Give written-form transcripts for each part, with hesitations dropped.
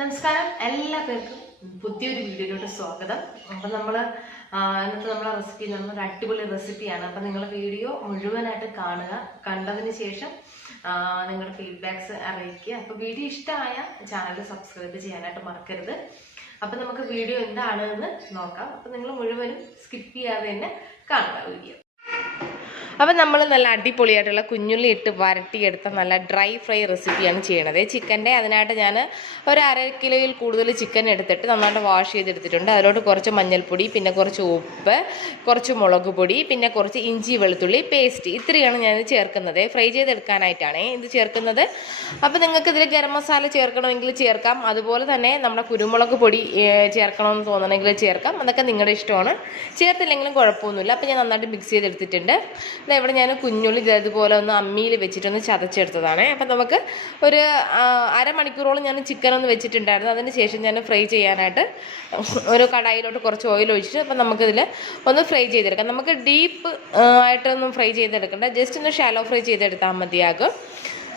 നമസ്കാരം, എല്ലാ പേർക്കും പുതിയൊരു വീഡിയോയിലോട്ട് സ്വാഗതം. അപ്പം ഇന്നത്തെ നമ്മളെ റെസിപ്പി എന്ന് പറഞ്ഞാൽ ഒരു അടിപൊളി റെസിപ്പിയാണ്. അപ്പം നിങ്ങൾ വീഡിയോ മുഴുവനായിട്ട് കാണുക. കണ്ടതിന് ശേഷം നിങ്ങളുടെ ഫീഡ്ബാക്ക്സ് അറിയിക്കുക. അപ്പോൾ വീഡിയോ ഇഷ്ടമായ ചാനൽ സബ്സ്ക്രൈബ് ചെയ്യാനായിട്ട് മറക്കരുത്. അപ്പം നമുക്ക് വീഡിയോ എന്താണെന്ന് നോക്കാം. അപ്പം നിങ്ങൾ മുഴുവനും സ്കിപ്പ് ചെയ്യാതെ തന്നെ കാണുക വീഡിയോ. അപ്പം നമ്മൾ നല്ല അടിപൊളിയായിട്ടുള്ള കുഞ്ഞുള്ളി ഇട്ട് വരട്ടിയെടുത്ത നല്ല ഡ്രൈ ഫ്രൈ റെസിപ്പിയാണ് ചെയ്യണത്. ചിക്കൻ്റെ അതിനായിട്ട് ഞാൻ ഒരു 1/2 കിലോയിൽ കൂടുതൽ ചിക്കൻ എടുത്തിട്ട് നന്നായിട്ട് വാഷ് ചെയ്തെടുത്തിട്ടുണ്ട്. അതിലോട്ട് കുറച്ച് മഞ്ഞൾപ്പൊടി, പിന്നെ കുറച്ച് ഉപ്പ്, കുറച്ച് മുളക് പൊടി, പിന്നെ കുറച്ച് ഇഞ്ചി വെളുത്തുള്ളി പേസ്റ്റ്, ഇത്രയാണ് ഞാൻ ചേർക്കുന്നത്. ഫ്രൈ ചെയ്തെടുക്കാനായിട്ടാണ് ഇത് ചേർക്കുന്നത്. അപ്പോൾ നിങ്ങൾക്ക് ഇതിൽ ഗരം മസാല ചേർക്കണമെങ്കിൽ ചേർക്കാം. അതുപോലെ തന്നെ നമ്മുടെ കുരുമുളക് പൊടി ചേർക്കണമെന്ന് തോന്നണമെങ്കിൽ ചേർക്കാം. അതൊക്കെ നിങ്ങളുടെ ഇഷ്ടമാണ്. ചേർത്തില്ലെങ്കിലും കുഴപ്പമൊന്നുമില്ല. അപ്പോൾ ഞാൻ നന്നായിട്ട് മിക്സ് ചെയ്തെടുത്തിട്ടുണ്ട്. ഇവിടെ ഞാൻ കുഞ്ഞുള്ളി ഇതുപോലെ ഒന്ന് അമ്മിയിൽ വെച്ചിട്ടൊന്ന് ചതച്ചെടുത്തതാണ്. അപ്പം നമുക്ക് ഒരു അരമണിക്കൂറോളം ഞാൻ ചിക്കൻ ഒന്ന് വെച്ചിട്ടുണ്ടായിരുന്നു. അതിന് ശേഷം ഞാൻ ഫ്രൈ ചെയ്യാനായിട്ട് ഒരു കടായിലോട്ട് കുറച്ച് ഓയിൽ ഒഴിച്ചിട്ട് അപ്പം നമുക്കിതിൽ ഒന്ന് ഫ്രൈ ചെയ്തെടുക്കാം. നമുക്ക് ഡീപ്പ് ആയിട്ടൊന്നും ഫ്രൈ ചെയ്തെടുക്കണ്ട, ജസ്റ്റ് ഒന്ന് ഷാലോ ഫ്രൈ ചെയ്തെടുത്താൽ മതിയാകും.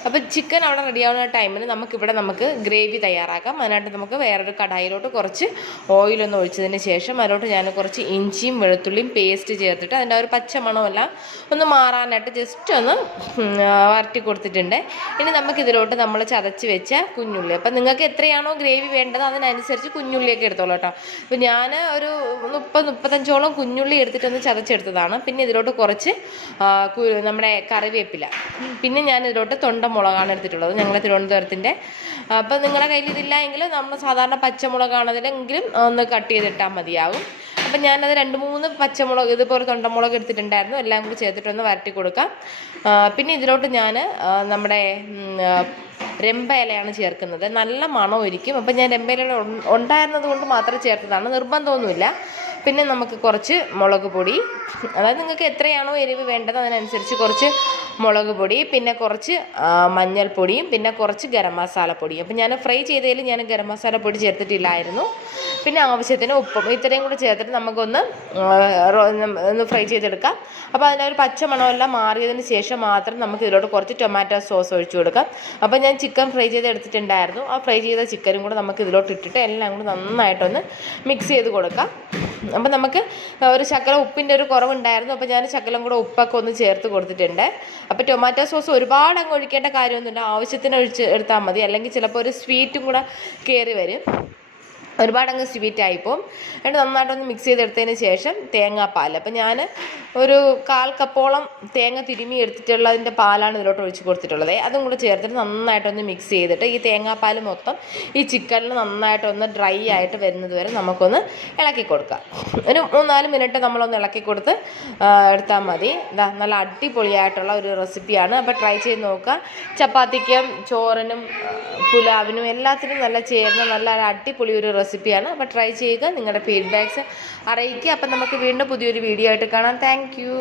അപ്പോൾ ചിക്കൻ അവിടെ റെഡിയാവുന്ന ടൈമിൽ നമുക്ക് ഗ്രേവി തയ്യാറാക്കാം. അതിനായിട്ട് നമുക്ക് വേറൊരു കടായിലോട്ട് കുറച്ച് ഓയിലൊന്ന് ഒഴിച്ചതിന് ശേഷം അതിലോട്ട് ഞാൻ കുറച്ച് ഇഞ്ചിയും വെളുത്തുള്ളിയും പേസ്റ്റ് ചേർത്തിട്ട് അതിൻ്റെ ഒരു പച്ചമണമെല്ലാം ഒന്ന് മാറാനായിട്ട് ജസ്റ്റ് ഒന്ന് വരട്ടി കൊടുത്തിട്ടുണ്ട്. ഇനി നമുക്കിതിലോട്ട് നമ്മൾ ചതച്ച് വെച്ച കുഞ്ഞുള്ളി, അപ്പം നിങ്ങൾക്ക് എത്രയാണോ ഗ്രേവി വേണ്ടത് അതിനനുസരിച്ച് കുഞ്ഞുള്ളിയൊക്കെ എടുത്തോളൂ കേട്ടോ. അപ്പോൾ ഞാൻ ഒരു 30-35ഓളം കുഞ്ഞുള്ളി എടുത്തിട്ടൊന്ന് ചതച്ചെടുത്തതാണ്. പിന്നെ ഇതിലോട്ട് കുറച്ച് നമ്മുടെ കറിവേപ്പില, പിന്നെ ഞാൻ ഇതിലോട്ട് മുളകാണ് എടുത്തിട്ടുള്ളത്, ഞങ്ങൾ തിരുവനന്തപുരത്തിൻ്റെ. അപ്പോൾ നിങ്ങളുടെ കയ്യിൽ ഇതില്ല എങ്കിൽ നമ്മൾ സാധാരണ പച്ചമുളകാണതിലെങ്കിലും ഒന്ന് കട്ട് ചെയ്തിട്ടാൽ മതിയാകും. അപ്പം ഞാനത് 2-3 പച്ചമുളക് ഇതുപോലെ തൊണ്ടമുളക് എടുത്തിട്ടുണ്ടായിരുന്നു. എല്ലാം കൂടി ചേർത്തിട്ടൊന്ന് വരട്ടി കൊടുക്കാം. പിന്നെ ഇതിലോട്ട് ഞാൻ നമ്മുടെ രമ്പ ഇലയാണ് ചേർക്കുന്നത്. നല്ല മണമായിരിക്കും. അപ്പം ഞാൻ രമ്പ ഇല ഉണ്ടായിരുന്നത് കൊണ്ട് മാത്രം ചേർത്തതാണ്, നിർബന്ധമൊന്നുമില്ല. പിന്നെ നമുക്ക് കുറച്ച് മുളക് പൊടി, അതായത് നിങ്ങൾക്ക് എത്രയാണോ എരിവ് വേണ്ടത് അതിനനുസരിച്ച് കുറച്ച് മുളക് പൊടി, പിന്നെ കുറച്ച് മഞ്ഞൾപ്പൊടിയും, പിന്നെ കുറച്ച് ഗരം മസാലപ്പൊടിയും. അപ്പം ഞാൻ ഫ്രൈ ചെയ്തതിൽ ഞാൻ ഗരം മസാലപ്പൊടി ചേർത്തിട്ടില്ലായിരുന്നു. പിന്നെ ആവശ്യത്തിന് ഉപ്പും ഇത്രയും കൂടി ചേർത്തിട്ട് നമുക്കൊന്ന് ഫ്രൈ ചെയ്തെടുക്കാം. അപ്പോൾ അതിനൊരു പച്ചമണമെല്ലാം മാറിയതിന് ശേഷം മാത്രം നമുക്ക് ഇതിലോട്ട് കുറച്ച് ടൊമാറ്റോ സോസ് ഒഴിച്ചു കൊടുക്കാം. അപ്പോൾ ഞാൻ ചിക്കൻ ഫ്രൈ ചെയ്തെടുത്തിട്ടുണ്ടായിരുന്നു. ആ ഫ്രൈ ചെയ്ത ചിക്കനും കൂടെ നമുക്ക് ഇതിലോട്ട് ഇട്ടിട്ട് എല്ലാം കൂടി നന്നായിട്ടൊന്ന് മിക്സ് ചെയ്ത് കൊടുക്കാം. അപ്പം നമുക്ക് ഒരു ശകലം ഉപ്പിൻ്റെ ഒരു കുറവുണ്ടായിരുന്നു. അപ്പോൾ ഞാൻ ശകലം കൂടെ ഉപ്പൊക്കെ ഒന്ന് ചേർത്ത് കൊടുത്തിട്ടുണ്ട്. അപ്പോൾ ടൊമാറ്റോ സോസ് ഒരുപാട് അങ്ങ് ഒഴിക്കേണ്ട കാര്യമൊന്നുമില്ല, ആവശ്യത്തിന് ഒഴിച്ച് എടുത്താൽ മതി. അല്ലെങ്കിൽ ചിലപ്പോൾ ഒരു സ്വീറ്റും കൂടെ കയറി വരും, ഒരുപാടങ്ങ് സ്വീറ്റായിപ്പോൾ. എന്നിട്ട് നന്നായിട്ടൊന്ന് മിക്സ് ചെയ്തെടുത്തതിന് ശേഷം തേങ്ങാപ്പാൽ, അപ്പം ഞാൻ ഒരു 1/4 കപ്പോളം തേങ്ങ തിരുമ്മി എടുത്തിട്ടുള്ളതിൻ്റെ പാലാണ് ഇതിലോട്ട് ഒഴിച്ച് കൊടുത്തിട്ടുള്ളത്. അതും കൂടെ ചേർത്തിട്ട് നന്നായിട്ടൊന്ന് മിക്സ് ചെയ്തിട്ട് ഈ തേങ്ങാപ്പാൽ മൊത്തം ഈ ചിക്കനിൽ നന്നായിട്ടൊന്ന് ഡ്രൈ ആയിട്ട് വരുന്നത് വരെ നമുക്കൊന്ന് ഇളക്കി കൊടുക്കാം. ഒരു 3-4 മിനിറ്റ് നമ്മളൊന്ന് ഇളക്കി കൊടുത്ത് എടുത്താൽ മതി. ഇതാ നല്ല അടിപൊളിയായിട്ടുള്ള ഒരു റെസിപ്പിയാണ്. അപ്പോൾ ട്രൈ ചെയ്ത് നോക്കുക. ചപ്പാത്തിക്കും ചോറിനും പുലാവിനും എല്ലാത്തിനും നല്ല ചേർന്ന നല്ല അടിപൊളി ഒരു റെസിപ്പിയാണ്. അപ്പോൾ ട്രൈ ചെയ്യുക, നിങ്ങളുടെ ഫീഡ്ബാക്ക്സ് അറിയിക്കുക. അപ്പം നമുക്ക് വീണ്ടും പുതിയൊരു വീഡിയോ ആയിട്ട് കാണാം. Thank you.